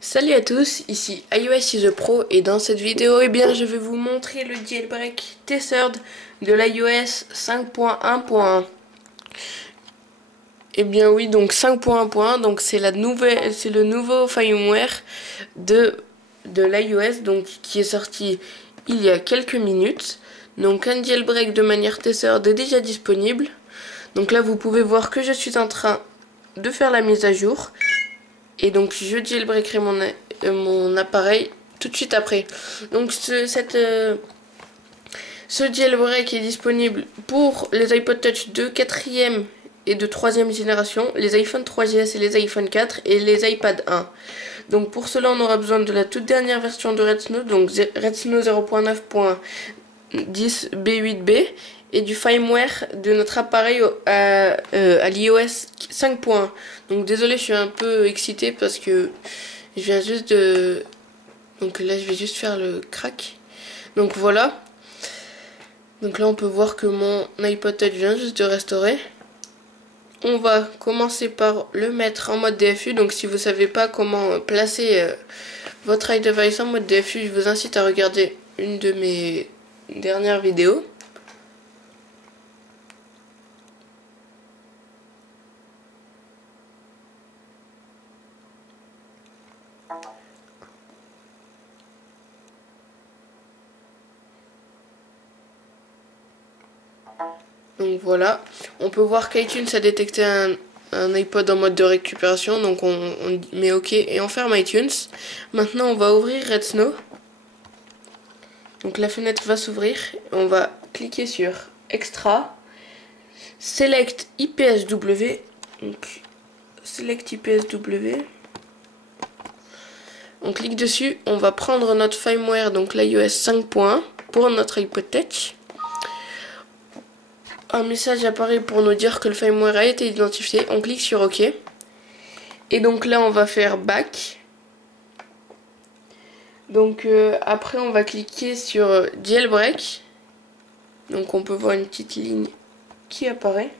Salut à tous, ici iOS is a Pro et dans cette vidéo, je vais vous montrer le jailbreak Tethered de l'iOS 5.1.1. Oui, donc 5.1.1, donc c'est le nouveau firmware de l'iOS, donc qui est sorti il y a quelques minutes. Donc un jailbreak de manière Tethered est déjà disponible. Donc là, vous pouvez voir que je suis en train de faire la mise à jour. Et donc je jailbreakerai mon appareil tout de suite après. Donc ce jailbreak est disponible pour les iPod Touch de 4e et de 3e génération, les iPhone 3GS et les iPhone 4 et les iPad 1. Donc pour cela on aura besoin de la toute dernière version de Redsn0w, donc Redsn0w 0.9.10 B8B et du firmware de notre appareil à l'iOS 5.1. Donc désolé, je suis un peu excitée parce que je viens juste de... Donc là je vais juste faire le crack. Donc voilà. Donc là on peut voir que mon iPod Touch vient juste de restaurer. On va commencer par le mettre en mode DFU. Donc si vous savez pas comment placer votre iDevice en mode DFU, je vous incite à regarder une de mes dernières vidéos. Donc voilà, on peut voir qu'iTunes a détecté un iPod en mode de récupération, donc on met OK et on ferme iTunes. Maintenant on va ouvrir Redsn0w. Donc la fenêtre va s'ouvrir, on va cliquer sur Extra, Select IPSW, donc Select IPSW. On clique dessus, on va prendre notre firmware, donc l'iOS 5.1 pour notre iPod Touch. Un message apparaît pour nous dire que le firmware a été identifié. On clique sur OK. Et donc là, on va faire Back. Donc après, on va cliquer sur Jailbreak. Donc on peut voir une petite ligne qui apparaît.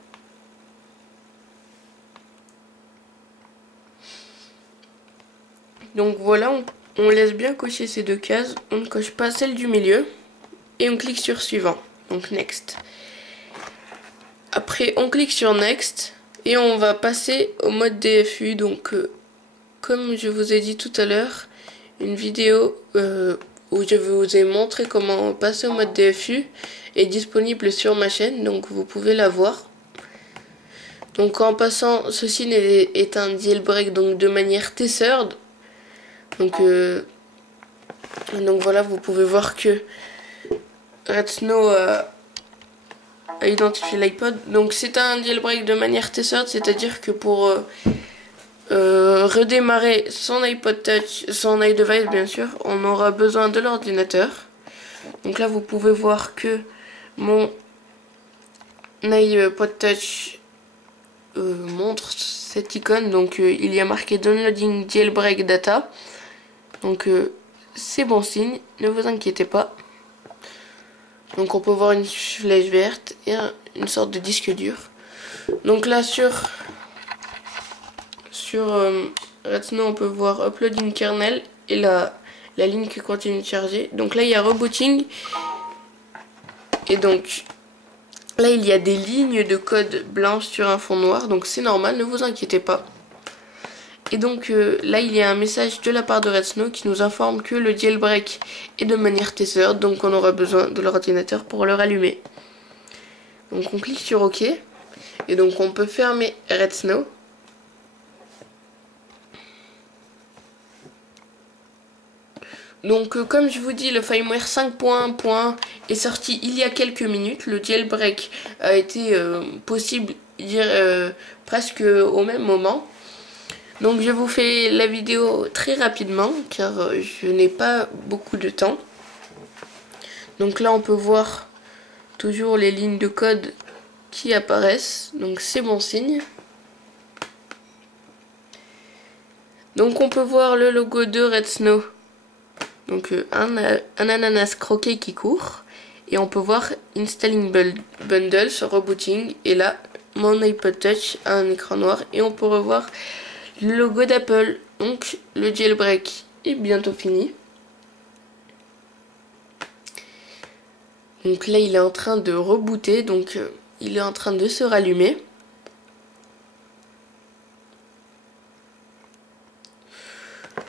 Donc voilà, on laisse bien cocher ces deux cases. On ne coche pas celle du milieu. Et on clique sur Suivant. Donc Next. Après, on clique sur Next et on va passer au mode DFU. Donc, comme je vous ai dit tout à l'heure, une vidéo où je vous ai montré comment passer au mode DFU est disponible sur ma chaîne, donc vous pouvez la voir. Donc, en passant, ceci est un jailbreak donc de manière Tethered. Donc voilà, vous pouvez voir que Redsn0w a identifié l'iPod. Donc c'est un jailbreak de manière Tethered, c'est-à-dire que pour redémarrer son iPod Touch, son iDevice bien sûr, on aura besoin de l'ordinateur. Donc là vous pouvez voir que mon iPod Touch montre cette icône. Donc il y a marqué Downloading Jailbreak Data. Donc c'est bon signe, ne vous inquiétez pas. Donc on peut voir une flèche verte et une sorte de disque dur. Donc là sur Redsn0w on peut voir Uploading Kernel et la ligne qui continue de charger. Donc là il y a Rebooting. Et donc là il y a des lignes de code blanches sur un fond noir. Donc c'est normal, ne vous inquiétez pas. Et donc là il y a un message de la part de Redsn0w qui nous informe que le jailbreak est de manière Tethered, donc on aura besoin de l'ordinateur pour le rallumer. Donc on clique sur OK et donc on peut fermer Redsn0w. Donc comme je vous dis, le firmware 5.1.1 est sorti il y a quelques minutes. Le jailbreak a été possible presque au même moment. Donc je vous fais la vidéo très rapidement car je n'ai pas beaucoup de temps. Donc là on peut voir toujours les lignes de code qui apparaissent. Donc c'est bon signe. Donc on peut voir le logo de Redsn0w. Donc un ananas croqué qui court. Et on peut voir Installing Bundles, Rebooting. Et là mon iPod Touch a un écran noir et on peut revoir le logo d'Apple. Donc le jailbreak est bientôt fini. Donc là il est en train de rebooter, donc il est en train de se rallumer.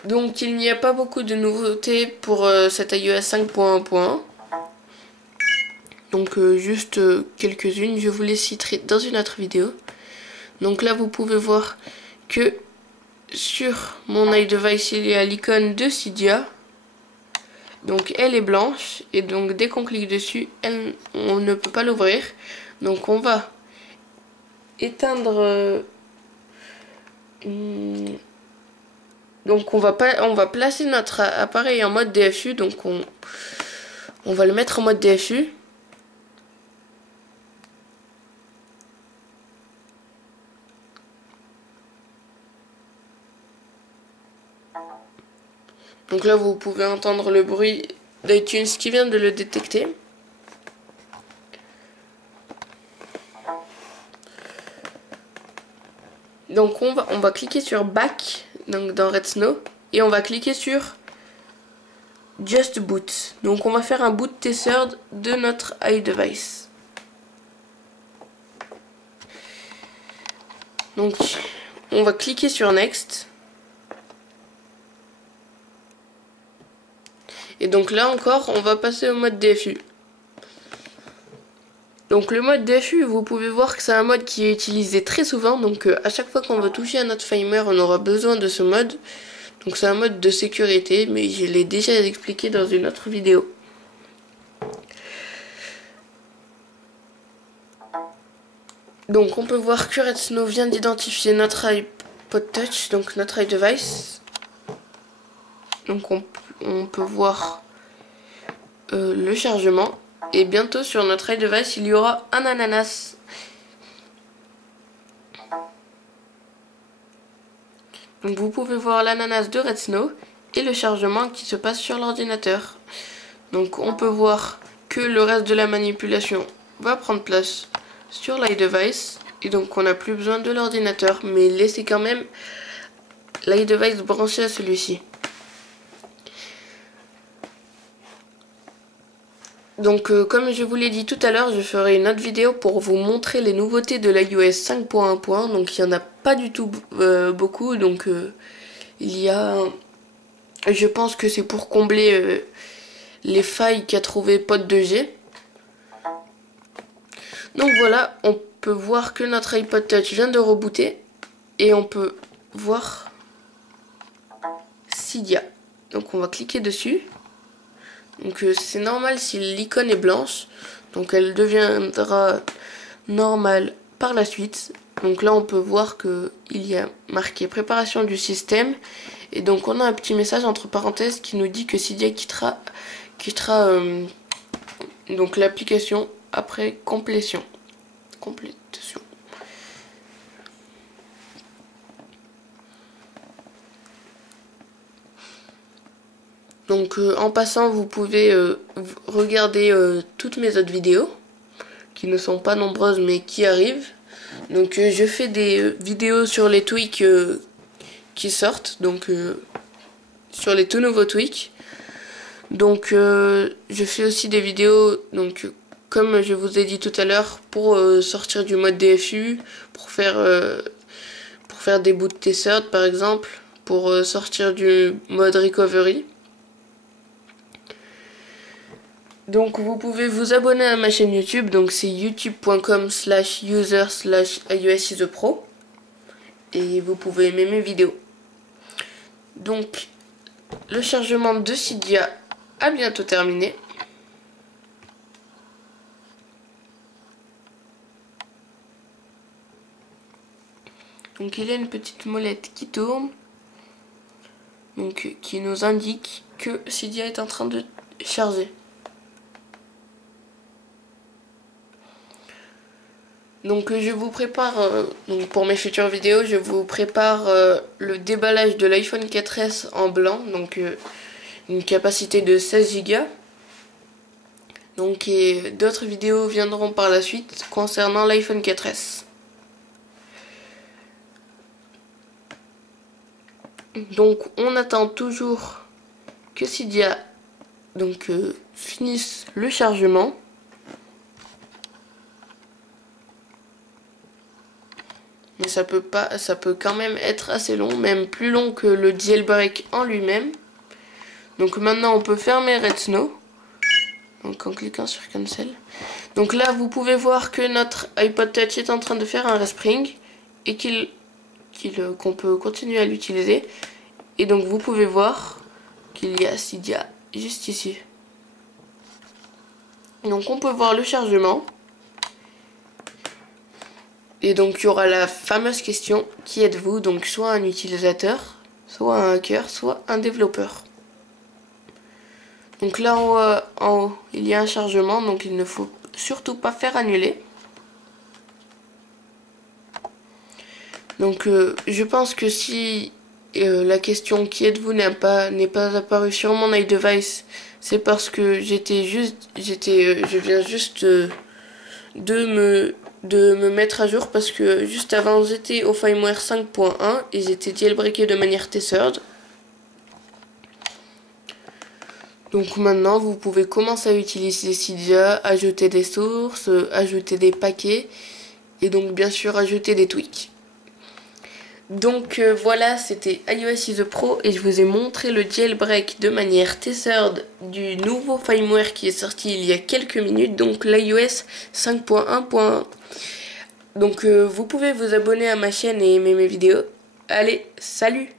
Donc il n'y a pas beaucoup de nouveautés pour cet iOS 5.1.1. Donc juste quelques-unes, je vous les citerai dans une autre vidéo. Donc là vous pouvez voir que sur mon iDevice il y a l'icône de Cydia. Donc elle est blanche et donc dès qu'on clique dessus, on ne peut pas l'ouvrir. Donc on va éteindre... donc on va placer notre appareil en mode DFU. Donc on va le mettre en mode DFU. Donc là, vous pouvez entendre le bruit d'iTunes qui vient de le détecter. Donc on va cliquer sur Back, donc dans Redsn et on va cliquer sur Just Boot. Donc on va faire un boot tester de notre iDevice. Donc on va cliquer sur Next. Et donc là encore, on va passer au mode DFU. Donc le mode DFU, vous pouvez voir que c'est un mode qui est utilisé très souvent. Donc à chaque fois qu'on va toucher à notre Fimer, on aura besoin de ce mode. Donc c'est un mode de sécurité, mais je l'ai déjà expliqué dans une autre vidéo. Donc on peut voir que Redsn vient d'identifier notre iPod Touch, donc notre iDevice. Donc on peut voir le chargement. Et bientôt sur notre iDevice, il y aura un ananas. Donc vous pouvez voir l'ananas de Redsn et le chargement qui se passe sur l'ordinateur. Donc on peut voir que le reste de la manipulation va prendre place sur l'iDevice. Et donc on n'a plus besoin de l'ordinateur, mais laissez quand même l'iDevice branché à celui-ci. Donc comme je vous l'ai dit tout à l'heure, je ferai une autre vidéo pour vous montrer les nouveautés de l'iOS 5.1.1. Donc il n'y en a pas du tout beaucoup. Donc il y a... Je pense que c'est pour combler les failles qu'a trouvé Pod2G. Donc voilà, on peut voir que notre iPod Touch vient de rebooter. Et on peut voir Cydia. Donc on va cliquer dessus. Donc c'est normal si l'icône est blanche, donc elle deviendra normale par la suite. Donc là on peut voir que il y a marqué préparation du système et donc on a un petit message entre parenthèses qui nous dit que Cydia quittera donc l'application après complétion. Donc en passant, vous pouvez regarder toutes mes autres vidéos, qui ne sont pas nombreuses mais qui arrivent. Donc je fais des vidéos sur les tweaks qui sortent, donc sur les tout nouveaux tweaks. Donc je fais aussi des vidéos, donc comme je vous ai dit tout à l'heure, pour sortir du mode DFU, pour faire des boot testers par exemple, pour sortir du mode recovery. Donc vous pouvez vous abonner à ma chaîne YouTube, donc c'est youtube.com/user/iOSisthepro et vous pouvez aimer mes vidéos. Donc le chargement de Cydia a bientôt terminé. Donc il y a une petite molette qui tourne, donc qui nous indique que Cydia est en train de charger. Donc je vous prépare, donc pour mes futures vidéos, je vous prépare le déballage de l'iPhone 4S en blanc, donc une capacité de 16 Go. Donc d'autres vidéos viendront par la suite concernant l'iPhone 4S. Donc on attend toujours que Cydia finisse le chargement. Mais ça peut quand même être assez long, même plus long que le jailbreak en lui-même. Donc maintenant on peut fermer Red Snow. Donc en cliquant sur cancel. Donc là vous pouvez voir que notre iPod Touch est en train de faire un respring et qu'on peut continuer à l'utiliser. Et donc vous pouvez voir qu'il y a Cydia juste ici. Donc on peut voir le chargement. Et donc il y aura la fameuse question, qui êtes-vous? Donc soit un utilisateur, soit un hacker, soit un développeur. Donc là en haut, il y a un chargement, donc il ne faut surtout pas faire annuler. Donc je pense que si la question qui êtes-vous n'est pas apparue sur mon iDevice, c'est parce que je viens juste de me mettre à jour, parce que juste avant j'étais au firmware 5.1 et j'étais jailbreaké de manière tethered. Donc maintenant vous pouvez commencer à utiliser Cydia, ajouter des sources, ajouter des paquets et donc bien sûr ajouter des tweaks. Donc voilà, c'était iOS is a Pro et je vous ai montré le jailbreak de manière tethered du nouveau firmware qui est sorti il y a quelques minutes, donc l'iOS 5.1.1. Donc vous pouvez vous abonner à ma chaîne et aimer mes vidéos. Allez, salut!